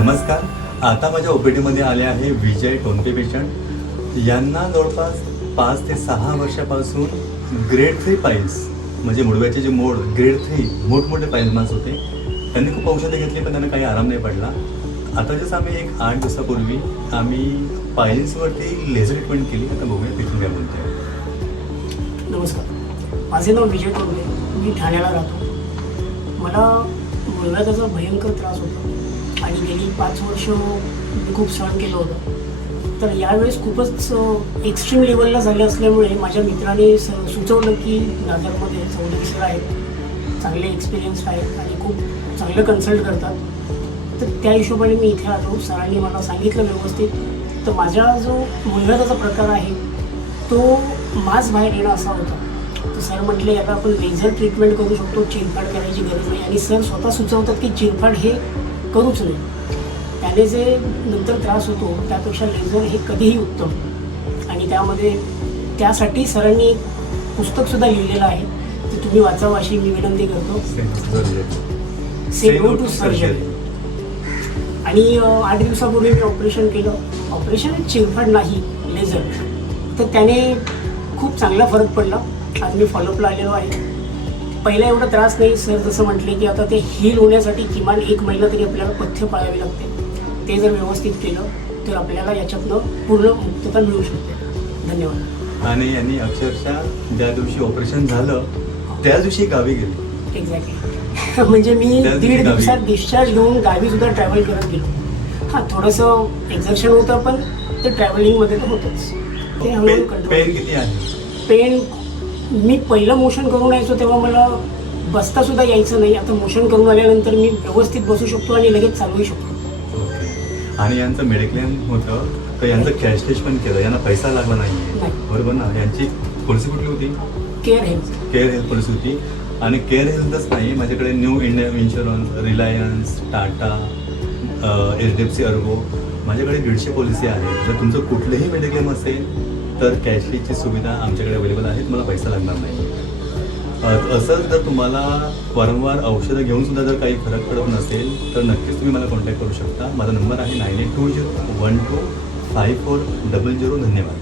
नमस्कार. आता माझ्या ओपीडीमध्ये आले आहे विजय टोनके पेशंट. यांना जवळपास 5 ते 6 वर्षापासून ग्रेड 3 पाईल्स म्हणजे मुडव्याचे जे मोड ग्रेड 3 मोठमोठे पाईल्स मास होते. त्यांनी खूप औषधं घेतली पण त्यांना काही आराम नाही पडला. आता जसं आम्ही एक 8 दिवसापूर्वी आम्ही पाईल्सवरती लेझर ट्रीटमेंट केली. आता बघूया तिथून काय बोलतोय. नमस्कार, माझे नाव विजय टोनके. मी ठाण्याला राहतो. मला मुळव्याधाचा भयंकर त्रास होता आणि गेली 5 वर्ष मी खूप सहन केलं होतं. तर यावेळेस खूपच एक्स्ट्रीम लेवलला झाले असल्यामुळे माझ्या मित्राने सुचवलं की दादरमध्ये चौधरी सर आहेत, चांगले एक्सपिरियन्स आहेत आणि खूप चांगलं कन्सल्ट करतात. तर त्या हिशोबाने मी इथे आलो. सरांनी मला सांगितलं व्यवस्थित. तर माझा जो मुळव्याधाचा प्रकार आहे तो मांस बाहेर येणं असा होता. तर सर म्हटले आता आपण लेझर ट्रीटमेंट करू शकतो, चिरफाड करायची गरज नाही. आणि सर स्वतः सुचवतात की चिरफाड हे करूच नाही. त्याने जे नंतर त्रास होतो त्यापेक्षा लेझर हे कधीही उत्तम. आणि त्यासाठी सरांनी एक पुस्तकसुद्धा लिहिलेलं आहे, ते तुम्ही वाचावं अशी मी विनंती करतो. से नो टू सर्जरी. आणि 8 दिवसापूर्वी मी ऑपरेशन केलं. ऑपरेशन चिरफाड नाही, लेझर. तर त्याने खूप चांगला फरक पडला. आज मी फॉलोअपला आलेलो आहे. पहिला एवढा त्रास नाही. सर जसं म्हटले की आता ते हील होण्यासाठी किमान 1 महिना तरी आपल्याला पथ्य पाळावे लागते. ते जर व्यवस्थित केलं तर आपल्याला याच्यातनं पूर्ण मुक्तता मिळू शकते. धन्यवाद. आणि यांनी अक्षरशः ज्या दिवशी ऑपरेशन झालं त्याच दिवशी गावी गेले. एक्झॅक्टली. म्हणजे मी 1.5 दिवसात डिस्चार्ज घेऊन गावीसुद्धा ट्रॅव्हल करत गेलो. हां, थोडंसं एक्झर्शन होतं पण ते ट्रॅव्हलिंगमध्ये तर होतंच. ते हळूहळू कंट्रोल. पेन किती आहे? पेन मी पहिलं मोशन करून यायचो तेव्हा मला बसतासुद्धा यायचं नाही. आता मोशन करून आल्यानंतर मी व्यवस्थित बसू शकतो आणि लगेच चालवू शकतो. आणि यांचं मेडिक्लेम होतं तर यांचं कॅशलेस पण केलं. यांना पैसा लागला नाही, बरोबर ना? यांची पॉलिसी कुठली होती? केअर हेल्थ पॉलिसी होती. आणि केअर हेल्थच नाही, माझ्याकडे new India insurance, Reliance, Tata, HDFC Ergo, माझ्याकडे 150 पॉलिसी आहेत. जर तुमचं कुठलंही मेडिक्लेम असेल तर कॅशलेसची सुविधा आमच्याकडे अवेलेबल आहे. तुम्हाला पैसा लागणार नाही. असंच जर तुम्हाला वारंवार औषधं घेऊनसुद्धा जर काही फरक पडत नसेल तर नक्कीच तुम्ही मला कॉन्टॅक्ट करू शकता. माझा नंबर आहे 9820125400. धन्यवाद.